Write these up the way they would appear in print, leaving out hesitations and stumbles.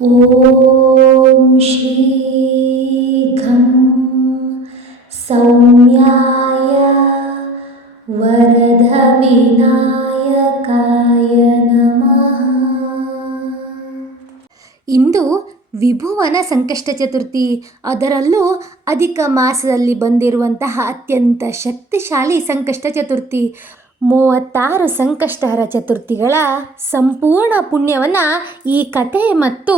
ॐ श्री घं सौम्याय वरदविनायकाय नमः। ಇಂದು ವಿಭುವನ ಸಂಕಷ್ಟ ಚತುರ್ಥಿ, ಅದರಲ್ಲೂ ಅಧಿಕ ಮಾಸದಲ್ಲಿ ಬಂದಿರುವಂತಹ ಅತ್ಯಂತ ಶಕ್ತಿಶಾಲಿ ಸಂಕಷ್ಟ ಚತುರ್ಥಿ. 36 ಸಂಕಷ್ಟಹರ ಚತುರ್ಥಿಗಳ ಸಂಪೂರ್ಣ ಪುಣ್ಯವನ್ನು ಈ ಕಥೆ ಮತ್ತು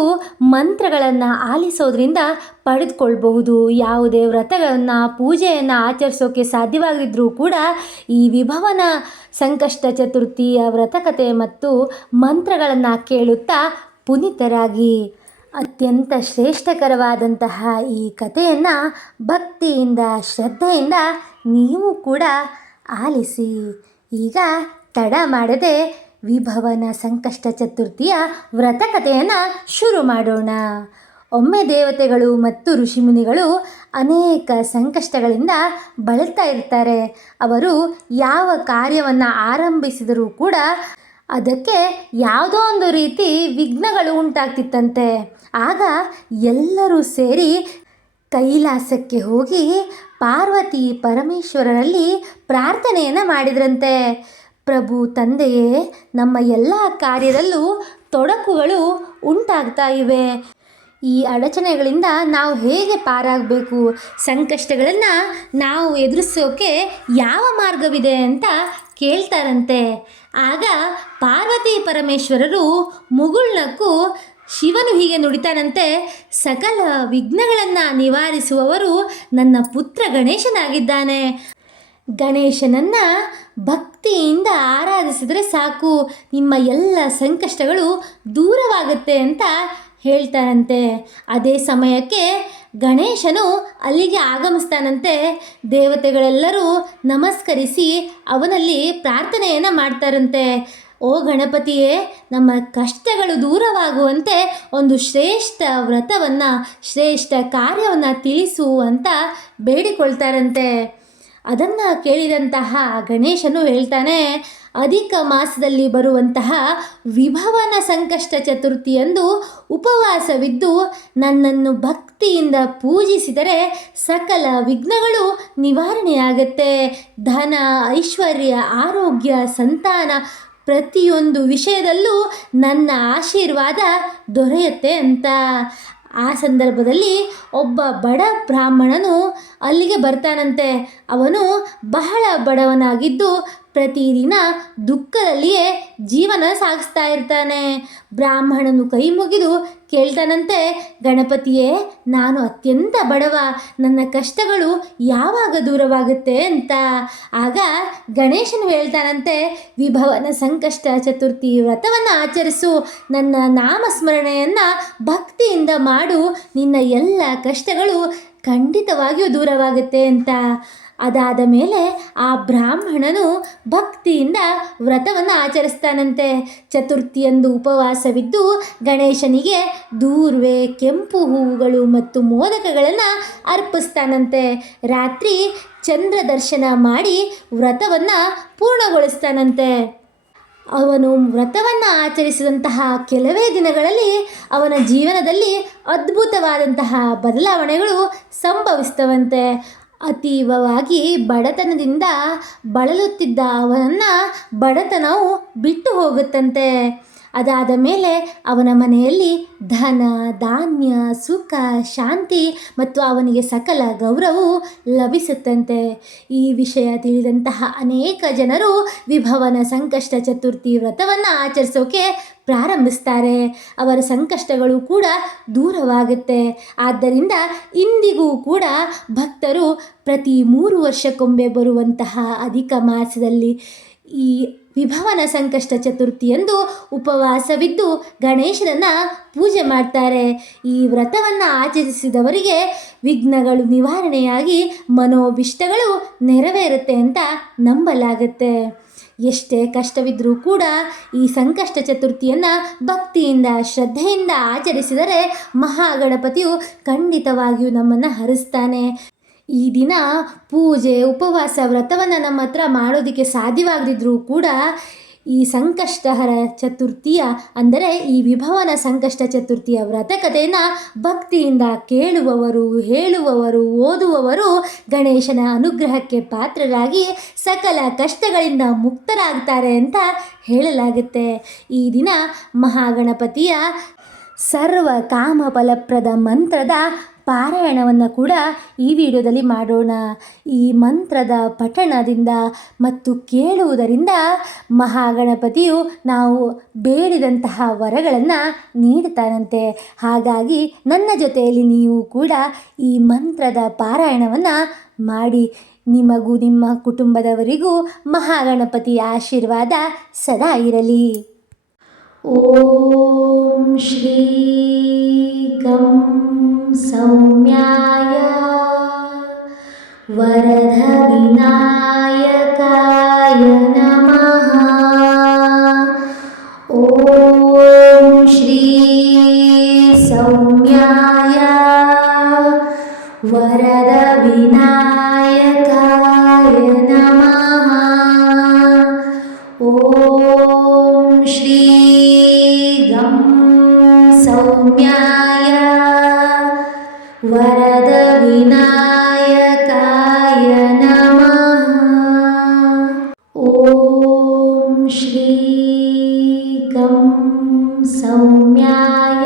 ಮಂತ್ರಗಳನ್ನು ಆಲಿಸೋದ್ರಿಂದ ಪಡೆದುಕೊಳ್ಬಹುದು. ಯಾವುದೇ ವ್ರತಗಳನ್ನು ಪೂಜೆಯನ್ನು ಆಚರಿಸೋಕೆ ಸಾಧ್ಯವಾಗಿದ್ದರೂ ಕೂಡ ಈ ವಿಭವನ ಸಂಕಷ್ಟ ಚತುರ್ಥಿಯ ವ್ರತಕಥೆ ಮತ್ತು ಮಂತ್ರಗಳನ್ನು ಕೇಳುತ್ತಾ ಪುನೀತರಾಗಿ ಅತ್ಯಂತ ಶ್ರೇಷ್ಠಕರವಾದಂತಹ ಈ ಕಥೆಯನ್ನು ಭಕ್ತಿಯಿಂದ ಶ್ರದ್ಧೆಯಿಂದ ನೀವು ಕೂಡ ಆಲಿಸಿ. ಈಗ ತಡ ಮಾಡದೆ ವಿಭವನ ಸಂಕಷ್ಟ ಚತುರ್ಥಿಯ ವ್ರತಕಥೆಯನ್ನು ಶುರು ಮಾಡೋಣ. ಒಮ್ಮೆ ದೇವತೆಗಳು ಮತ್ತು ಋಷಿಮುನಿಗಳು ಅನೇಕ ಸಂಕಷ್ಟಗಳಿಂದ ಬಳಲ್ತಾ ಇರ್ತಾರೆ. ಅವರು ಯಾವ ಕಾರ್ಯವನ್ನು ಆರಂಭಿಸಿದರೂ ಕೂಡ ಅದಕ್ಕೆ ಯಾವುದೋ ಒಂದು ರೀತಿ ವಿಘ್ನಗಳು ಉಂಟಾಗ್ತಿತ್ತಂತೆ. ಆಗ ಎಲ್ಲರೂ ಸೇರಿ ಕೈಲಾಸಕ್ಕೆ ಹೋಗಿ ಪಾರ್ವತಿ ಪರಮೇಶ್ವರರಲ್ಲಿ ಪ್ರಾರ್ಥನೆಯನ್ನು ಮಾಡಿದ್ರಂತೆ. ಪ್ರಭು ತಂದೆಯೇ, ನಮ್ಮ ಎಲ್ಲ ಕಾರ್ಯದಲ್ಲೂ ತೊಡಕುಗಳು ಉಂಟಾಗ್ತಾ ಇವೆ. ಈ ಅಡಚಣೆಗಳಿಂದ ನಾವು ಹೇಗೆ ಪಾರಾಗಬೇಕು? ಸಂಕಷ್ಟಗಳನ್ನು ನಾವು ಎದುರಿಸೋಕೆ ಯಾವ ಮಾರ್ಗವಿದೆ ಅಂತ ಕೇಳ್ತಾರಂತೆ. ಆಗ ಪಾರ್ವತಿ ಪರಮೇಶ್ವರರು ಮುಗುಳ್ನಕ್ಕೂ ಶಿವನು ಹೀಗೆ ನುಡಿತಾನಂತೆ, ಸಕಲ ವಿಘ್ನಗಳನ್ನು ನಿವಾರಿಸುವವರು ನನ್ನ ಪುತ್ರ ಗಣೇಶನಾಗಿದ್ದಾನೆ. ಗಣೇಶನನ್ನು ಭಕ್ತಿಯಿಂದ ಆರಾಧಿಸಿದರೆ ಸಾಕು, ನಿಮ್ಮ ಎಲ್ಲ ಸಂಕಷ್ಟಗಳು ದೂರವಾಗುತ್ತೆ ಅಂತ ಹೇಳ್ತಾರಂತೆ. ಅದೇ ಸಮಯಕ್ಕೆ ಗಣೇಶನು ಅಲ್ಲಿಗೆ ಆಗಮಿಸ್ತಾನಂತೆ. ದೇವತೆಗಳೆಲ್ಲರೂ ನಮಸ್ಕರಿಸಿ ಅವನಲ್ಲಿ ಪ್ರಾರ್ಥನೆಯನ್ನು ಮಾಡ್ತಾರಂತೆ. ಓ ಗಣಪತಿಯೇ, ನಮ್ಮ ಕಷ್ಟಗಳು ದೂರವಾಗುವಂತೆ ಒಂದು ಶ್ರೇಷ್ಠ ವ್ರತವನ್ನು, ಶ್ರೇಷ್ಠ ಕಾರ್ಯವನ್ನು ತಿಳಿಸು ಅಂತ ಬೇಡಿಕೊಳ್ತಾರಂತೆ. ಅದನ್ನು ಕೇಳಿದಂತಹ ಗಣೇಶನು ಹೇಳ್ತಾನೆ, ಅಧಿಕ ಮಾಸದಲ್ಲಿ ಬರುವಂತಹ ವಿಭವನ ಸಂಕಷ್ಟ ಚತುರ್ಥಿಯಂದು ಉಪವಾಸವಿದ್ದು ನನ್ನನ್ನು ಭಕ್ತಿಯಿಂದ ಪೂಜಿಸಿದರೆ ಸಕಲ ವಿಘ್ನಗಳು ನಿವಾರಣೆಯಾಗತ್ತೆ. ಧನ, ಐಶ್ವರ್ಯ, ಆರೋಗ್ಯ, ಸಂತಾನ, ಪ್ರತಿಯೊಂದು ವಿಷಯದಲ್ಲೂ ನನ್ನ ಆಶೀರ್ವಾದ ದೊರೆಯುತ್ತೆ ಅಂತ. ಆ ಸಂದರ್ಭದಲ್ಲಿ ಒಬ್ಬ ಬಡ ಬ್ರಾಹ್ಮಣನು ಅಲ್ಲಿಗೆ ಬರ್ತಾನಂತೆ. ಅವನು ಬಹಳ ಬಡವನಾಗಿದ್ದು ಪ್ರತಿದಿನ ದುಃಖದಲ್ಲಿಯೇ ಜೀವನ ಸಾಗಿಸ್ತಾ ಇರ್ತಾನೆ. ಬ್ರಾಹ್ಮಣನು ಕೈ ಮುಗಿದು ಕೇಳ್ತಾನಂತೆ, ಗಣಪತಿಯೇ, ನಾನು ಅತ್ಯಂತ ಬಡವ, ನನ್ನ ಕಷ್ಟಗಳು ಯಾವಾಗ ದೂರವಾಗುತ್ತೆ ಅಂತ. ಆಗ ಗಣೇಶನು ಹೇಳ್ತಾನಂತೆ, ವಿಭವನ ಸಂಕಷ್ಟ ಚತುರ್ಥಿ ವ್ರತವನ್ನು ಆಚರಿಸು, ನನ್ನ ನಾಮಸ್ಮರಣೆಯನ್ನು ಭಕ್ತಿಯಿಂದ ಮಾಡು, ನಿನ್ನ ಎಲ್ಲ ಕಷ್ಟಗಳು ಖಂಡಿತವಾಗಿಯೂ ದೂರವಾಗುತ್ತೆ ಅಂತ. ಅದಾದ ಮೇಲೆ ಆ ಬ್ರಾಹ್ಮಣನು ಭಕ್ತಿಯಿಂದ ವ್ರತವನ್ನು ಆಚರಿಸ್ತಾನಂತೆ. ಚತುರ್ಥಿಯಂದು ಉಪವಾಸವಿದ್ದು ಗಣೇಶನಿಗೆ ದೂರ್ವೆ, ಕೆಂಪು ಹೂವುಗಳು ಮತ್ತು ಮೋದಕಗಳನ್ನು ಅರ್ಪಿಸ್ತಾನಂತೆ. ರಾತ್ರಿ ಚಂದ್ರ ದರ್ಶನ ಮಾಡಿ ವ್ರತವನ್ನು ಪೂರ್ಣಗೊಳಿಸ್ತಾನಂತೆ. ಅವನು ವ್ರತವನ್ನು ಆಚರಿಸಿದಂತಹ ಕೆಲವೇ ದಿನಗಳಲ್ಲಿ ಅವನ ಜೀವನದಲ್ಲಿ ಅದ್ಭುತವಾದಂತಹ ಬದಲಾವಣೆಗಳು ಸಂಭವಿಸ್ತವಂತೆ. ಅತೀವವಾಗಿ ಬಡತನದಿಂದ ಬಳಲುತ್ತಿದ್ದ ಅವನನ್ನು ಬಡತನವು ಬಿಟ್ಟು ಹೋಗುತ್ತಂತೆ. ಅದಾದ ಮೇಲೆ ಅವನ ಮನೆಯಲ್ಲಿ ಧನ, ಧಾನ್ಯ, ಸುಖ, ಶಾಂತಿ ಮತ್ತು ಅವನಿಗೆ ಸಕಲ ಗೌರವವು ಲಭಿಸುತ್ತಂತೆ. ಈ ವಿಷಯ ತಿಳಿದಂತಹ ಅನೇಕ ಜನರು ವಿಭವನ ಸಂಕಷ್ಟ ಚತುರ್ಥಿ ವ್ರತವನ್ನು ಆಚರಿಸೋಕೆ ಪ್ರಾರಂಭಿಸ್ತಾರೆ. ಅವರ ಸಂಕಷ್ಟಗಳು ಕೂಡ ದೂರವಾಗುತ್ತೆ. ಆದ್ದರಿಂದ ಇಂದಿಗೂ ಕೂಡ ಭಕ್ತರು ಪ್ರತಿ 3 ವರ್ಷಕ್ಕೊಮ್ಮೆ ಬರುವಂತಹ ಅಧಿಕ ಮಾಸದಲ್ಲಿ ಈ ವಿಭವನ ಸಂಕಷ್ಟ ಚತುರ್ಥಿಯಂದು ಉಪವಾಸವಿದ್ದು ಗಣೇಶನನ್ನು ಪೂಜೆ ಮಾಡ್ತಾರೆ. ಈ ವ್ರತವನ್ನು ಆಚರಿಸಿದವರಿಗೆ ವಿಘ್ನಗಳು ನಿವಾರಣೆಯಾಗಿ ಮನೋಭಿಷ್ಟಗಳು ನೆರವೇರುತ್ತೆ ಅಂತ ನಂಬಲಾಗುತ್ತೆ. ಎಷ್ಟೇ ಕಷ್ಟವಿದ್ದರೂ ಕೂಡ ಈ ಸಂಕಷ್ಟ ಚತುರ್ಥಿಯನ್ನು ಭಕ್ತಿಯಿಂದ ಶ್ರದ್ಧೆಯಿಂದ ಆಚರಿಸಿದರೆ ಮಹಾಗಣಪತಿಯು ಖಂಡಿತವಾಗಿಯೂ ನಮ್ಮನ್ನು ಹರಿಸ್ತಾನೆ. ಈ ದಿನ ಪೂಜೆ, ಉಪವಾಸ, ವ್ರತವನ್ನು ನಮ್ಮ ಹತ್ರ ಮಾಡೋದಕ್ಕೆ ಸಾಧ್ಯವಾಗದಿದ್ದರೂ ಕೂಡ ಈ ಸಂಕಷ್ಟಹರ ಚತುರ್ಥಿಯ ಅಂದರೆ ಈ ವಿಭವನ ಸಂಕಷ್ಟ ಚತುರ್ಥಿಯ ವ್ರತಕಥೆಯನ್ನು ಭಕ್ತಿಯಿಂದ ಕೇಳುವವರು, ಹೇಳುವವರು, ಓದುವವರು ಗಣೇಶನ ಅನುಗ್ರಹಕ್ಕೆ ಪಾತ್ರರಾಗಿ ಸಕಲ ಕಷ್ಟಗಳಿಂದ ಮುಕ್ತರಾಗ್ತಾರೆ ಅಂತ ಹೇಳಲಾಗುತ್ತೆ. ಈ ದಿನ ಮಹಾಗಣಪತಿಯ ಸರ್ವ ಕಾಮ ಫಲಪ್ರದ ಮಂತ್ರದ ಪಾರಾಯಣವನ್ನು ಕೂಡ ಈ ವಿಡಿಯೋದಲ್ಲಿ ಮಾಡೋಣ. ಈ ಮಂತ್ರದ ಪಠಣದಿಂದ ಮತ್ತು ಕೇಳುವುದರಿಂದ ಮಹಾಗಣಪತಿಯು ನಾವು ಬೇಡಿದಂತಹ ವರಗಳನ್ನು ನೀಡುತ್ತಾನಂತೆ. ಹಾಗಾಗಿ ನನ್ನ ಜೊತೆಯಲ್ಲಿ ನೀವು ಕೂಡ ಈ ಮಂತ್ರದ ಪಾರಾಯಣವನ್ನು ಮಾಡಿ ನಿಮಗೂ ನಿಮ್ಮ ಕುಟುಂಬದವರಿಗೂ ಮಹಾಗಣಪತಿಯ ಆಶೀರ್ವಾದ ಸದಾ ಇರಲಿ. ಓಂ ಶ್ರೀ ಗಂ ಸೌಮ್ಯಾಯ ವರದ ವಿನಾಯಕಾಯ ನಮಃ. ಓಂ ಶ್ರೀ ಸೌಮ್ಯಾಯ ವರದ ವಿನಾಯಕಾಯ ನಮಃ. ಓಂ ಶ್ರೀ ಗಂ ಸೌಮ್ಯಾಯ ವರದ ವಿನಾಯಕಾಯ ನಮಃ. ಓಂ ಶ್ರೀ ಗಂ ಸೌಮ್ಯಾಯ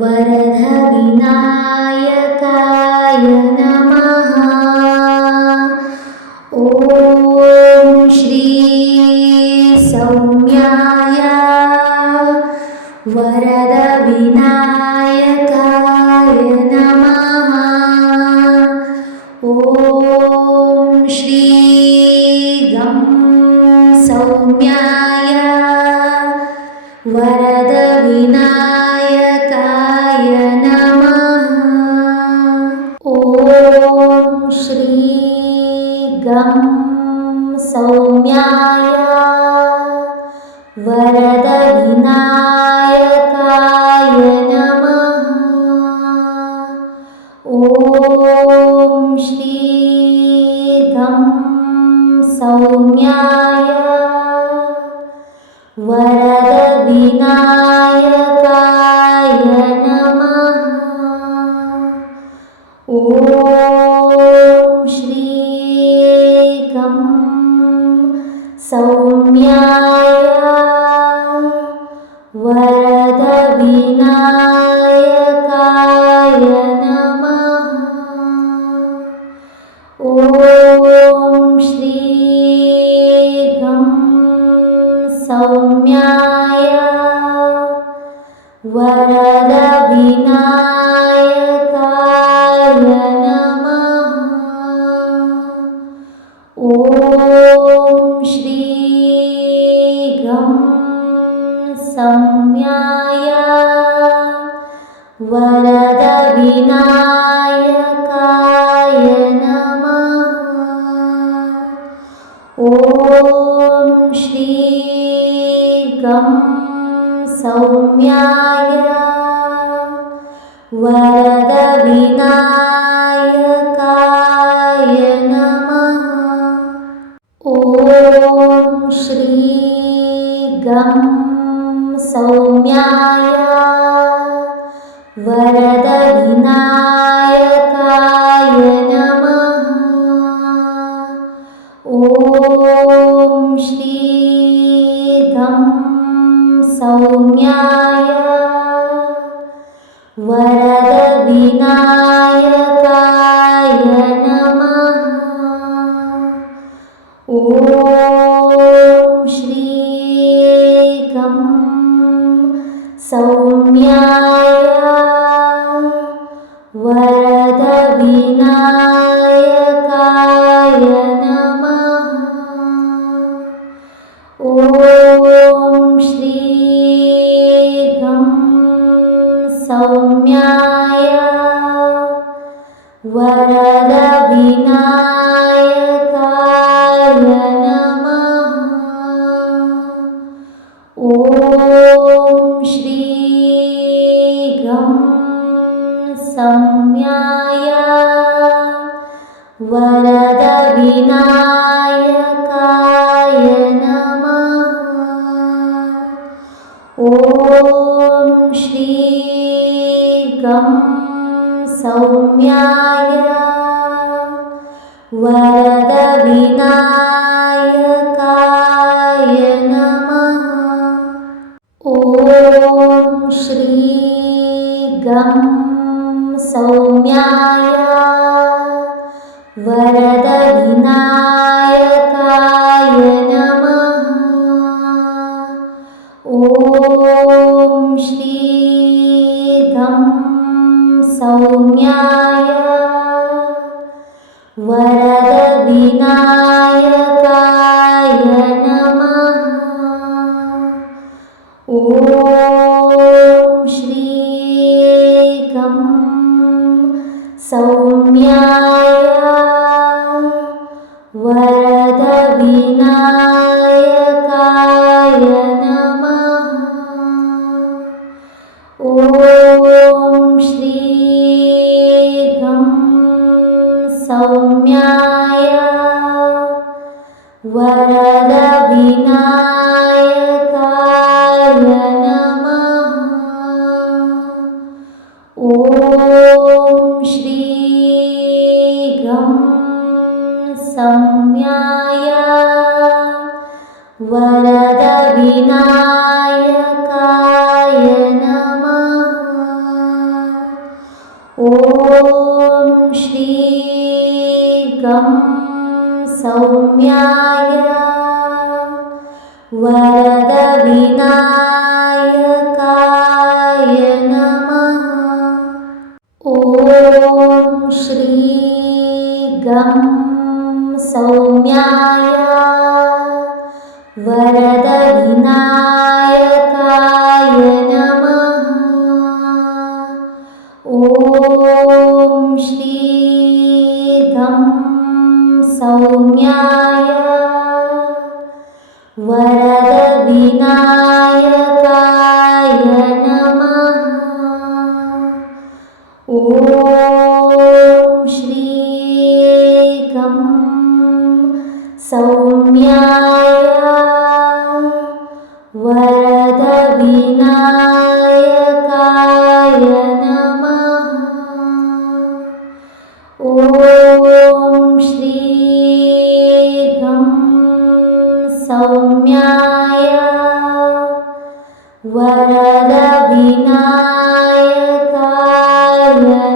ವರದ ವಿನಾಯಕಾಯ ನಮಃ. ಓಂ ಶ್ರೀ ಸೌಮ್ಯಾಯ ವರದ ವಿನಾಯಕಾಯ ನಮಃ. ಓಂ ಶ್ರೀ ಗಂ ಸೌಮ್ಯಾಯ ವರದ ವಿನಾಯಕಾಯ ನಮಃ. ಓಂ ಶ್ರೀ ಗಂ ಸೌಮ್ಯಾಯ ವರದ ವಿನಾಯಕಾಯ ನಮಃ. ಓಂ ಶ್ರೀ ಗಂ ಸೌಮ್ಯಾಯ ವರದ ವಿನಾಯಕಾಯ ನಮಃ. ಓಂ ಶ್ರೀ ಗಂ ಸೌಮ್ಯಾಯ ವರದ ವಿನಾಯಕಾಯ ನಮಃ. ಓಂ ಶ್ರೀ ಗಂ ಸೌಮ್ಯಾಯ ವರದ ವಿನಾಯಕಾಯ ನಮಃ. ಓಂ ಶ್ರೀ ಗಂ ಸೌಮ್ಯಾಯ ವರದ ವಿನಾಯಕಾಯ ನಮಃ. ಓಂ ಶ್ರೀ ಗಂ ಸೌಮ್ಯಾಯ ವರದ ವಿನಾಯಕಾಯ ನಮಃ. ಓಂ ಶ್ರೀ ಗಂ ಸೌಮ್ಯಾಯ ವರದ ವಿನಾಯಕಾಯ ನಮಃ. ಓಂ ಶ್ರೀ ಗಂ ಸೌಮ್ಯಾಯ ವರದ ವಿನಾಯಕಾಯ ನಮಃ. ಓಂ ಶ್ರೀ ಗಂ ಸೌಮ್ಯಾಯ ವರದ ವಿನಾಯಕಾಯ ನಮಃ. ಓಂ ಶ್ರೀ ಗಂ ಸೌಮ್ಯಾಯ ವರದ ವಿನಾಯಕಾಯ ನಮಃ. ಓಂ ಶ್ರೀ ಗಂ ಸೌಮ್ಯಾಯ ವರದ ವಿನಾಯಕಾಯ ನಮಃ. गं सौम्याय वरदविनायकाय नमः। ॐ श्री गं सौम्याय वरदविनायकाय नमः। ॐ श्री गं सौम्याय वरदविनायकाय नमः। ॐ श्री गं सौम्याय वरदविनायकाय नमः। ॐ श्री गं सौम्याय वरदविनायकाय नमः। ॐ श्री गं सौम्याय वरदविनायकाय नमः। ॐ श्री गं सौम्याय वरदविनायकाय नमः। ॐ श्री गं सौम्याय वरदविनायकाय नमः। ॐ श्री गं सौम्याय वरदविनायकाय नमः। ॐ श्री गं सौम्याय वरदविनायकाय नमः। ॐ श्री गं सौम्याय वरदविनायकाय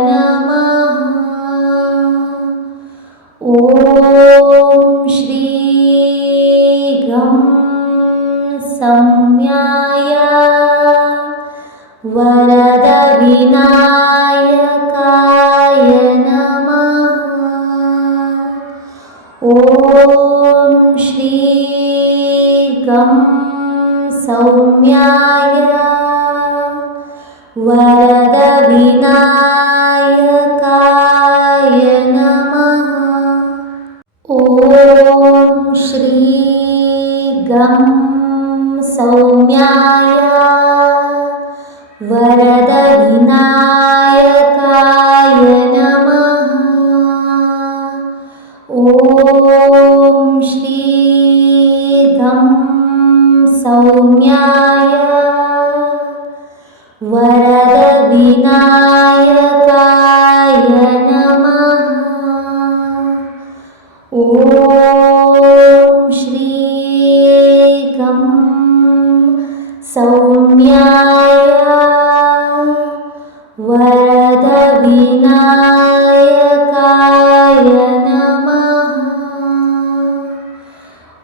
नमः। ॐ श्री गं सौम्याय वरदविनायकाय नमः। ॐ श्री गं सौम्याय वरदविनायकाय नमः। ॐ श्री गं सौम्याय वरदविनायकाय नमः। ॐ श्री गं सौम्याय वरदविनायकाय नमः। ॐ श्री गं सौम्याय वरदविनायकाय नमः।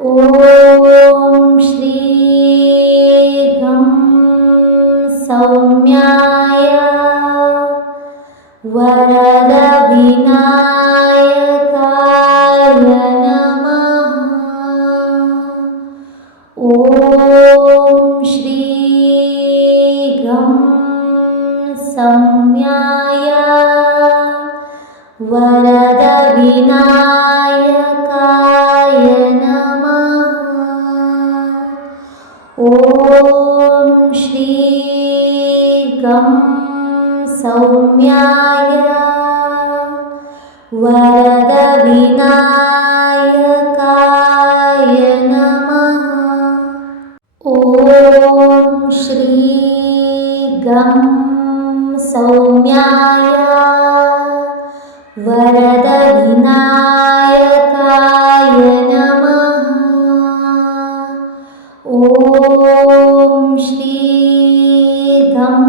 ॐ श्री गं सौम्याय वरदविनायकाय नमः। ॐ श्री गं सौम्याय वरदविनायकाय नमः। ॐ श्री गं सौम्याय वरदविनायकाय नमः। ॐ श्री गं सौम्याय वरदविनायकाय नमः। ॐ श्री गं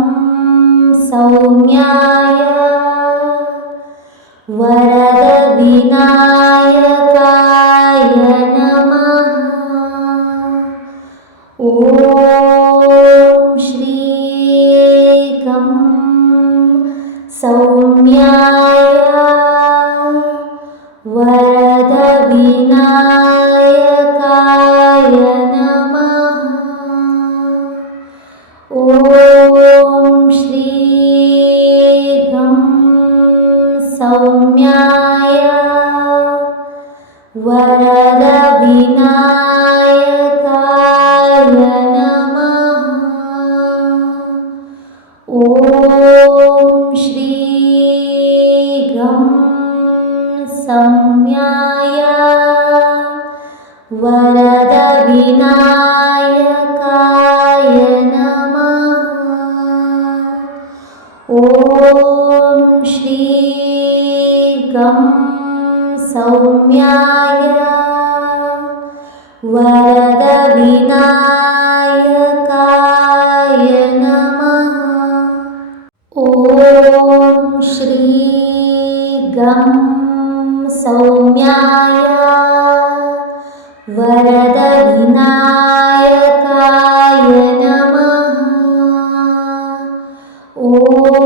सौम्याय वरदविनायकाय नमः। ॐ श्री गं सौम्याय वरदविनायकाय नमः। ॐ श्री गं सौम्याय वरदविनायकाय नमः। ॐ श्री गं सौम्याय वरदविनायकाय नमः। ॐ श्री गं सौम्याय वरदविनायकाय नमः। ॐ श्री गं सौम्याय वरदविनायकाय नमः। ॐ